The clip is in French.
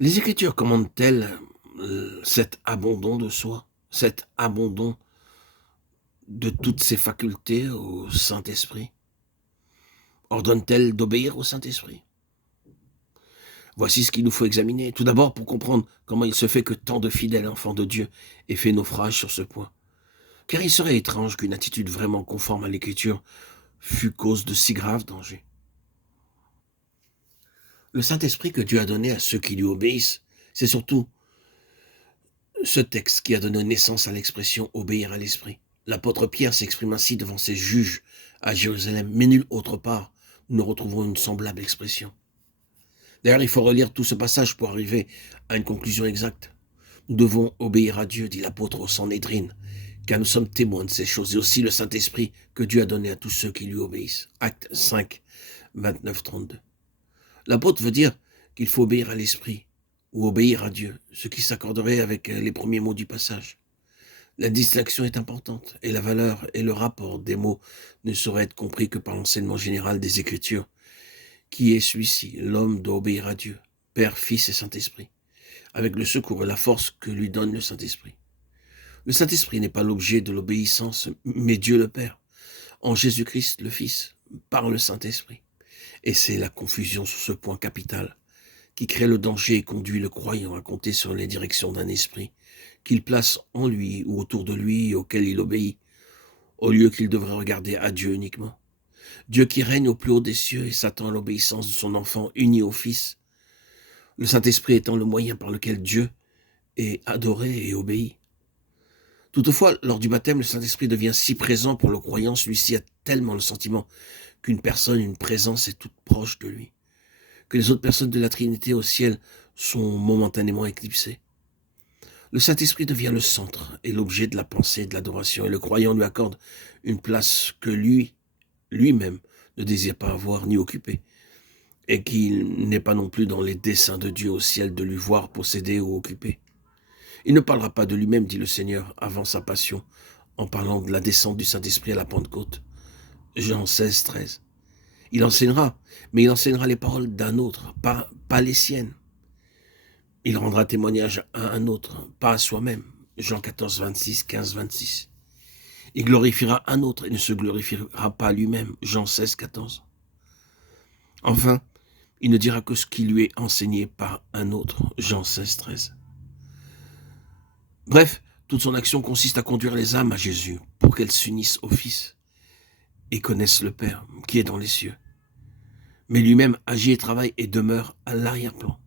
Les Écritures commandent-elles cet abandon de soi, cet abandon de toutes ses facultés au Saint-Esprit? Ordonne-t-elle d'obéir au Saint-Esprit? Voici ce qu'il nous faut examiner. Tout d'abord, pour comprendre comment il se fait que tant de fidèles enfants de Dieu aient fait naufrage sur ce point. Car il serait étrange qu'une attitude vraiment conforme à l'Écriture fût cause de si graves dangers. Le Saint-Esprit que Dieu a donné à ceux qui lui obéissent, c'est surtout ce texte qui a donné naissance à l'expression obéir à l'Esprit. L'apôtre Pierre s'exprime ainsi devant ses juges à Jérusalem, mais nulle autre part nous retrouvons une semblable expression. D'ailleurs, il faut relire tout ce passage pour arriver à une conclusion exacte. Nous devons obéir à Dieu, dit l'apôtre au Sanhédrin, car nous sommes témoins de ces choses, et aussi le Saint-Esprit que Dieu a donné à tous ceux qui lui obéissent. Acte 5, 29-32. L'apôtre veut dire qu'il faut obéir à l'Esprit, ou obéir à Dieu, ce qui s'accorderait avec les premiers mots du passage. La distinction est importante, et la valeur et le rapport des mots ne sauraient être compris que par l'enseignement général des Écritures, qui est celui-ci: l'homme doit obéir à Dieu, Père, Fils et Saint-Esprit, avec le secours et la force que lui donne le Saint-Esprit. Le Saint-Esprit n'est pas l'objet de l'obéissance, mais Dieu le Père, en Jésus-Christ le Fils, par le Saint-Esprit. Et c'est la confusion sur ce point capital qui crée le danger et conduit le croyant à compter sur les directions d'un esprit qu'il place en lui ou autour de lui et auquel il obéit, au lieu qu'il devrait regarder à Dieu uniquement. Dieu qui règne au plus haut des cieux et s'attend à l'obéissance de son enfant uni au Fils, le Saint-Esprit étant le moyen par lequel Dieu est adoré et obéi. Toutefois, lors du baptême, le Saint-Esprit devient si présent pour le croyant, celui-ci a tellement le sentiment qu'une personne, une présence est toute proche de lui, que les autres personnes de la Trinité au ciel sont momentanément éclipsées. Le Saint-Esprit devient le centre et l'objet de la pensée et de l'adoration, et le croyant lui accorde une place que lui-même ne désire pas avoir ni occuper, et qu'il n'est pas non plus dans les desseins de Dieu au ciel de lui voir posséder ou occuper. Il ne parlera pas de lui-même, dit le Seigneur, avant sa passion, en parlant de la descente du Saint-Esprit à la Pentecôte. Jean 16, 13. Il enseignera, mais il enseignera les paroles d'un autre, pas les siennes. Il rendra témoignage à un autre, pas à soi-même. Jean 14, 26, 15, 26. Il glorifiera un autre et ne se glorifiera pas lui-même. Jean 16, 14. Enfin, il ne dira que ce qui lui est enseigné par un autre. Jean 16, 13. Bref, toute son action consiste à conduire les âmes à Jésus pour qu'elles s'unissent au Fils et connaissent le Père qui est dans les cieux. Mais lui-même agit et travaille et demeure à l'arrière-plan.